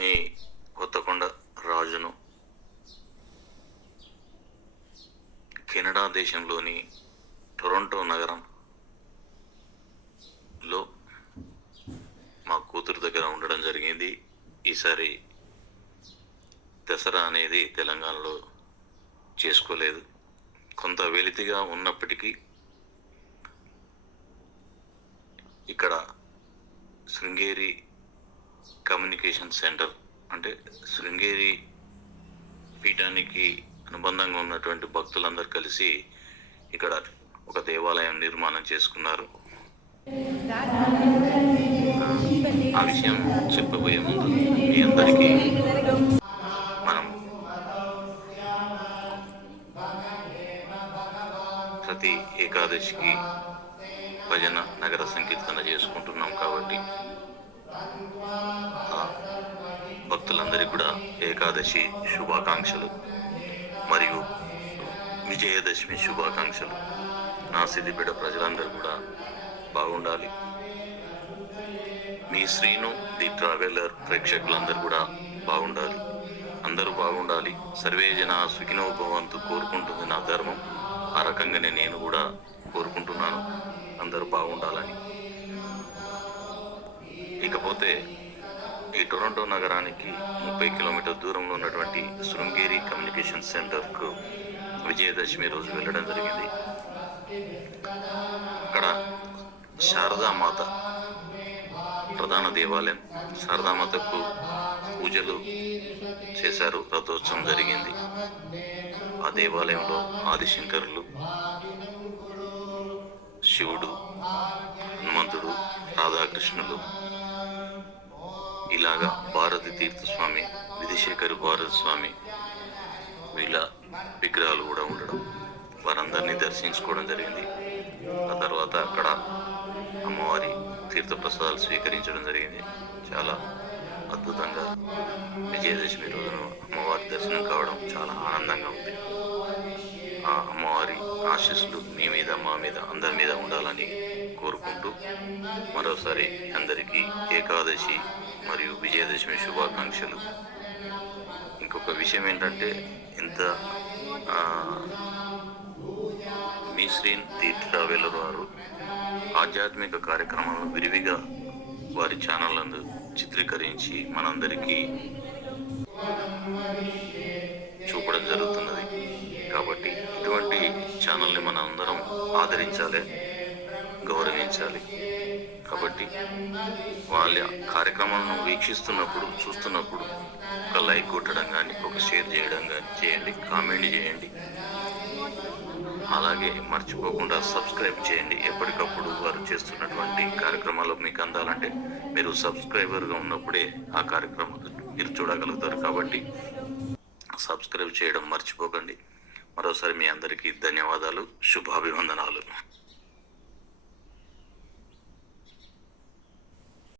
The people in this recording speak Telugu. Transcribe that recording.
మీ కొత్తకొండ రాజును కెనడా దేశంలోని టొరంటో నగరంలో మా కూతురు దగ్గర ఉండడం జరిగింది. ఈసారి దసరా అనేది తెలంగాణలో చేసుకోలేదు. కొంత వెలితిగా ఉన్నప్పటికీ ఇక్కడ శృంగేరి కమ్యూనికేషన్ సెంటర్ అంటే శృంగేరి పీఠానికి అనుబంధంగా ఉన్నటువంటి భక్తులందరూ కలిసి ఇక్కడ ఒక దేవాలయం నిర్మాణం చేసుకున్నారు. ఆ విషయం చెప్పబోయే ముందు మీ అందరికీ మనం ప్రతి ఏకాదశికి భజన నగర సంకీర్తన చేసుకుంటున్నాం కాబట్టి భక్తులందరికీ కూడా ఏకాదశి శుభాకాంక్షలు మరియు విజయదశమి శుభాకాంక్షలు. నా సిద్దిపేట ప్రజలందరూ కూడా బాగుండాలి. మీ శ్రీను ది ట్రావెలర్ ప్రేక్షకులందరూ కూడా బాగుండాలి. అందరూ బాగుండాలి. సర్వే జన సుఖినోభవంతు కోరుకుంటుంది నా ధర్మం. ఆ రకంగానే నేను కూడా కోరుకుంటున్నాను. అందరూ బాగుండాలని. ఇకపోతే ఈ టొరంటో నగరానికి ముప్పై కిలోమీటర్ దూరంలో ఉన్నటువంటి శృంగేరి కమ్యూనికేషన్ సెంటర్కు విజయదశమి రోజు వెళ్ళడం జరిగింది. అక్కడ శారదామాత ప్రధాన దేవాలయం శారదామాతకు పూజలు చేశారు. రథోత్సవం జరిగింది. ఆ దేవాలయంలో ఆదిశంకరులు శివుడు హనుమంతుడు రాధాకృష్ణులు ఇలాగా భారతి తీర్థ స్వామి విధిశేఖర్ భారత స్వామి వీళ్ళ విగ్రహాలు కూడా ఉండడం వారందరినీ దర్శించుకోవడం జరిగింది. ఆ తర్వాత అక్కడ అమ్మవారి తీర్థప్రసాదాలు స్వీకరించడం జరిగింది. చాలా అద్భుతంగా విజయదశమి రోజున అమ్మవారి దర్శనం కావడం చాలా ఆనందంగా ఉంది. ఆ అమ్మవారి ఆశీస్సులు మీ మీద మా మీద అందరి మీద ఉండాలని కోరుకుంటూ మరోసారి అందరికీ ఏకాదశి మరియు విజయదశమి శుభాకాంక్షలు. ఇంకొక విషయం ఏంటంటే ఇంత మీ శ్రీన్ ది వారు ఆధ్యాత్మిక కార్యక్రమాలను విరివిగా వారి ఛానళ్ళను చిత్రీకరించి మనందరికీ చూపడం జరుగుతున్నది. కాబట్టి ఇటువంటి ఛానల్ని మనం అందరం ఆదరించాలి. గౌరవించాలి. కాబట్టి వాళ్ళ కార్యక్రమాలను వీక్షిస్తున్నప్పుడు చూస్తున్నప్పుడు ఒక లైక్ కొట్టడం కానీ ఒక షేర్ చేయడం కానీ చేయండి కామెంట్ చేయండి. అలాగే మర్చిపోకుండా సబ్స్క్రైబ్ చేయండి. ఎప్పటికప్పుడు వారు చేస్తున్నటువంటి కార్యక్రమాలు మీకు అందాలంటే మీరు సబ్స్క్రైబర్గా ఉన్నప్పుడే ఆ కార్యక్రమాలు మీరు చూడగలుగుతారు. కాబట్టి సబ్స్క్రైబ్ చేయడం మర్చిపోకండి. మరోసారి మీ అందరికీ ధన్యవాదాలు. శుభాభివందనాలు.